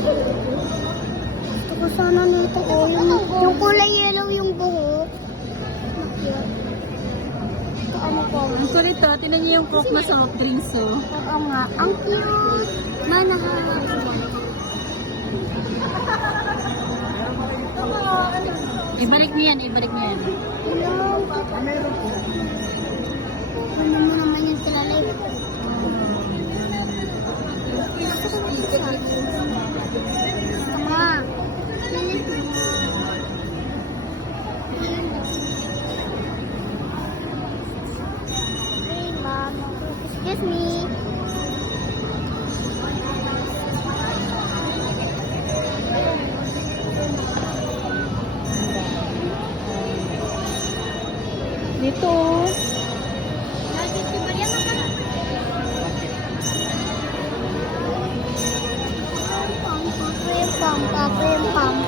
Gusto ko sana nito. Oh, yung kulay yellow yung buhok. Ito ano po? Ang kulit to, tinan niyo yung coke na soft drinks oh. Oo nga. Ang cute. Manahan. Ibalik niyo yan, ibalik niyo yan. Hello. Ano mo naman yung tilalay? Tama. Hey, Mom. Excuse me. Dito. Pam, pam, pam, pam, pam.